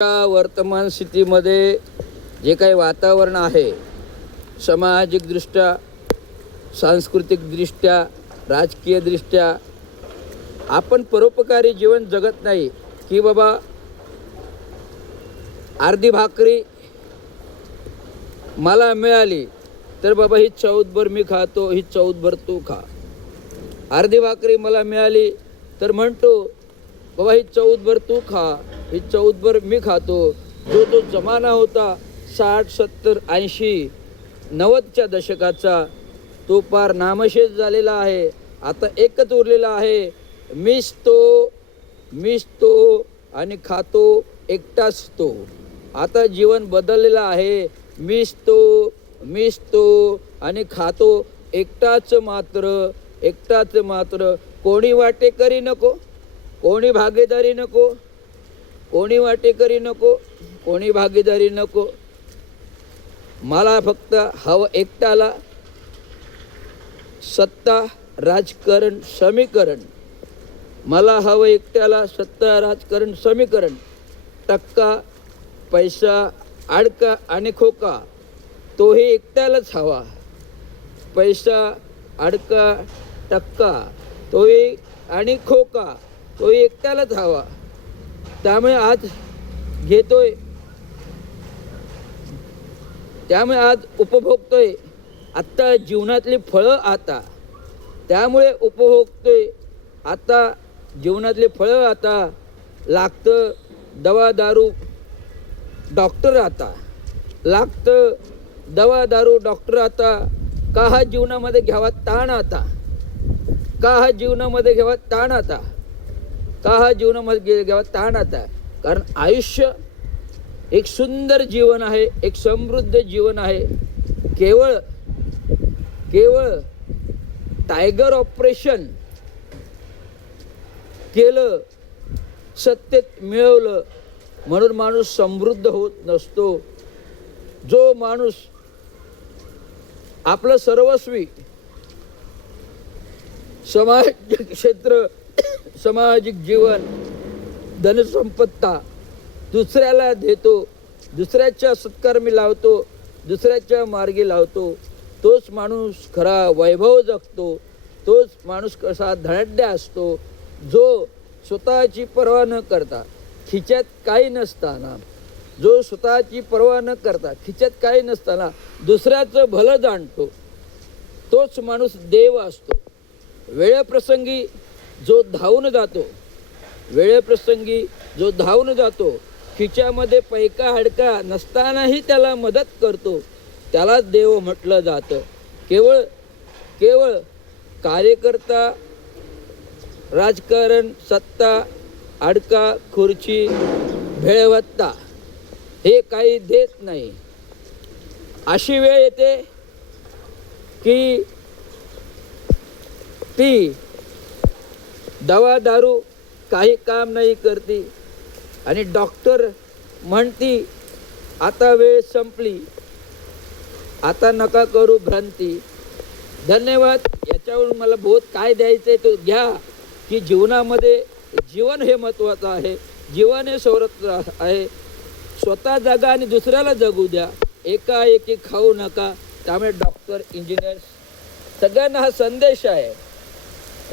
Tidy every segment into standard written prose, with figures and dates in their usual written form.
वर्तमान स्थितीमध्ये जे काही वातावरण आहे, सामाजिकदृष्ट्या, सांस्कृतिकदृष्ट्या, राजकीयदृष्ट्या आपण परोपकारी जीवन जगत नाही की बाबा अर्धी भाकरी मला मिळाली तर बाबा ही चौथभर मी खातो, ही चौथभर तू खा. अर्धी भाकरी मला मिळाली तर म्हणतो बाबा ही चौथभर तू खा, ही चौथभर मी खातो. जो जमाना होता 60, 70, 80, 90च्या दशकाचा तो पार नामशेष झालेला आहे. आता एकच उरलेला आहे, मीच तो आणि खातो एकटाच तो. आता जीवन बदललेलं आहे, मीच तो आणि खातो एकटाच मात्र. कोणी वाटेकरी नको, कोणी भागीदारी नको, कोणी वाटेकरी नको, कोणी भागीदारी नको. मला फक्त हवं एकट्याला सत्ता, राजकारण, समीकरण. मला हवं एकट्याला सत्ता, राजकारण, समीकरण. टक्का, पैसा, अडका आणि खोका तोही एकट्यालाच हवा. पैसा, अडका, टक्का तोही आणि खोका तोही एकट्यालाच हवा. त्यामुळे आज उपभोगतोय आत्ता जीवनातली फळं. आता त्यामुळे उपभोगतोय आता जीवनातली फळं. आता लागतं दवा दारू डॉक्टर. आता लागतं दवा दारू डॉक्टर. आता का हा जीवनामध्ये घ्यावा ताण. आता का हा जीवनामध्ये घ्यावा ताण. आता का हा जीवनामध्ये घ्यावा ताण. आता कारण आयुष्य एक सुंदर जीवन आहे, एक समृद्ध जीवन आहे. केवळ टायगर ऑपरेशन केलं, सत्तेत मिळवलं म्हणून माणूस समृद्ध होत नसतो. जो माणूस आपलं सर्वस्वी सामाजिक क्षेत्र, सामाजिक जीवन, धनसंपत्ता दुसऱ्याला देतो, दुसऱ्याच्या सत्कर्मी लावतो, दुसऱ्याच्या मार्गी लावतो, तोच माणूस खरा वैभव जगतो. तोच माणूस कसा धनाढ्य असतो, जो स्वतःची पर्वा न करता, खिच्यात काही नसताना, जो स्वतःची पर्वा न करता, खिच्यात काही नसताना दुसऱ्याचं भलं जाणतो, तोच माणूस देव असतो. वेळेप्रसंगी जो धावून जातो, खिच्यामध्ये पैका हडका नसतानाही त्याला मदत करतो, त्यालाच देव म्हटलं जातं. केवळ कार्यकर्ता, राजकारण, सत्ता, अडका, खुर्ची, भेळवत्ता हे काही देत नाही. अशी वेळ येते की ती दवा दारू काही काम नाही करती आणि डॉक्टर म्हणती आता वेळ संपली, आता नका करू भ्रांती. धन्यवाद. याच्यावरून मला बहुत काय द्यायचं आहे तो घ्या की जीवनामध्ये जीवन हे महत्त्वाचं आहे. जीवन हे सर्वत्र आहे. स्वतः जगा आणि दुसऱ्याला जगू द्या. एकाएकी खाऊ नका. त्यामुळे डॉक्टर, इंजिनियर सगळ्यांना हा संदेश आहे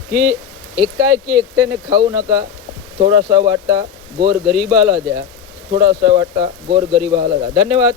की एकाएकी एकट्याने खाऊ नका. थोडासा वाटा गोरगरिबाला द्या, थोडासा वाटा गोरगरिबाला द्या. धन्यवाद.